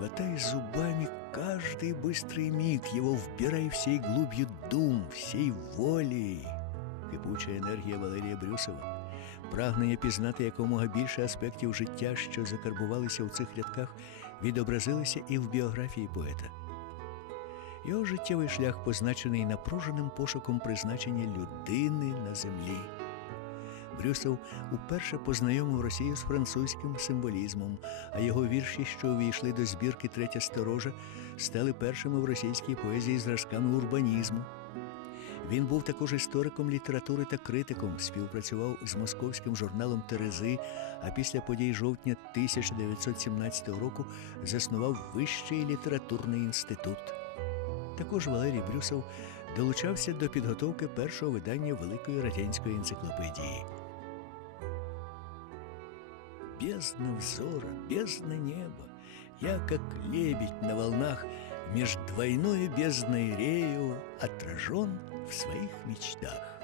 Хватай зубами каждый быстрый миг, его вбирай всей глубью дум, всей волі. Кипуча енергія Валерія Брюсова, прагнення пізнати якомога більше аспектів життя, що закарбувалися у цих рядках, відобразилися і в біографії поета. Його життєвий шлях позначений напруженим пошуком призначення людини на землі. Брюсов уперше познайомив Росію з французьким символізмом, а його вірші, що увійшли до збірки Третя сторожа, стали першими в російській поезії зразками урбанізму. Він був також істориком літератури та критиком, співпрацював з московським журналом Терези, а після подій жовтня 1917 року заснував Вищий літературний інститут. Також Валерій Брюсов долучався до підготовки першого видання Великої радянської енциклопедії. Бездна взора, бездна неба, я, как лебедь на волнах, меж двойною бездной рею отражен в своих мечтах.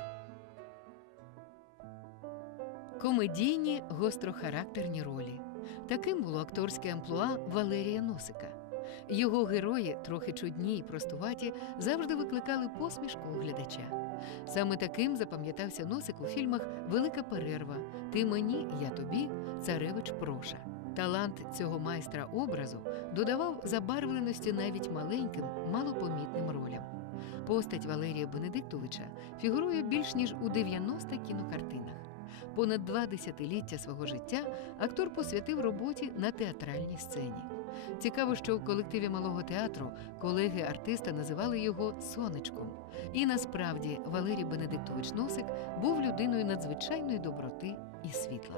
Комедійні гострохарактерні ролі. Таким було акторське амплуа Валерія Носика. Його герої, трохи чудні й простуваті, завжди викликали посмішку у глядача. Саме таким запам'ятався Носик у фільмах Велика перерва, Ти мені, я тобі, Царевич Проша. Талант цього майстра образу додавав забарвленості навіть маленьким, малопомітним ролям. Постать Валерія Бенедиктовича фігурує більш ніж у 90 кінокартинах. Понад два десятиліття свого життя актор посвятив роботі на театральній сцені. Цікаво, що в колективі малого театру колеги артиста називали його сонечком. І насправді Валерій Бенедиктович Носик був людиною надзвичайної доброти і світла.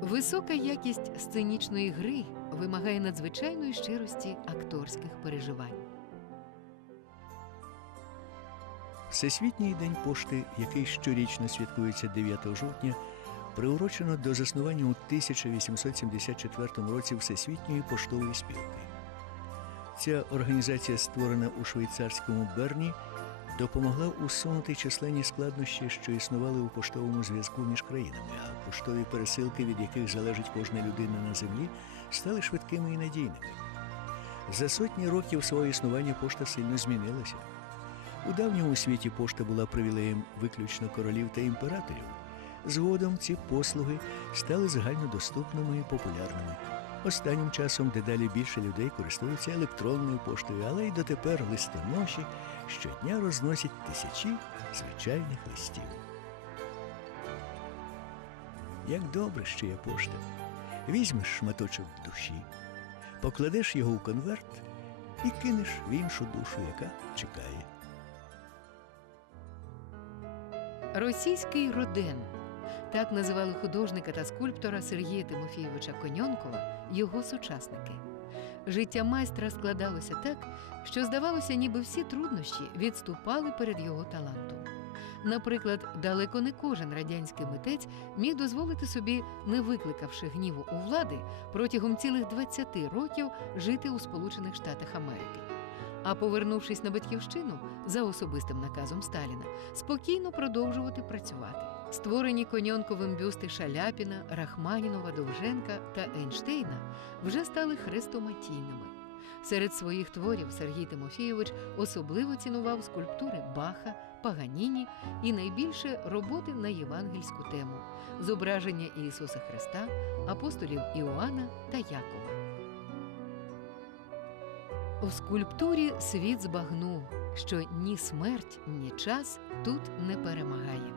Висока якість сценічної гри вимагає надзвичайної щирості акторських переживань. Всесвітній день пошти, який щорічно святкується 9 жовтня, приурочено до заснування у 1874 році Всесвітньої поштової спілки. Ця організація, створена у швейцарському Берні, допомогла усунути численні складнощі, що існували у поштовому зв'язку між країнами, а поштові пересилки, від яких залежить кожна людина на землі, стали швидкими і надійними. За сотні років свого існування пошта сильно змінилася. У давньому світі пошта була привілеєм виключно королів та імператорів. Згодом ці послуги стали загальнодоступними і популярними. Останнім часом дедалі більше людей користуються електронною поштою, але й дотепер листоноші щодня розносять тисячі звичайних листів. Як добре, що є пошта. Візьмеш шматочок душі, покладеш його у конверт і кинеш в іншу душу, яка чекає. Російський роден так називали художника та скульптора Сергія Тимофійовича Коньонкова його сучасники. Життя майстра складалося так, що здавалося, ніби всі труднощі відступали перед його талантом. Наприклад, далеко не кожен радянський митець міг дозволити собі, не викликавши гніву у влади, протягом цілих 20 років жити у Сполучених Штатах Америки. А повернувшись на батьківщину за особистим наказом Сталіна, спокійно продовжувати працювати. Створені коньонковим бюсти Шаляпіна, Рахманінова, Довженка та Ейнштейна вже стали хрестоматійними. Серед своїх творів Сергій Тимофійович особливо цінував скульптури Баха, Паганіні і найбільше роботи на євангельську тему зображення Ісуса Христа, апостолів Іоанна та Якова. У скульптурі світ збагнув, що ні смерть, ні час тут не перемагає.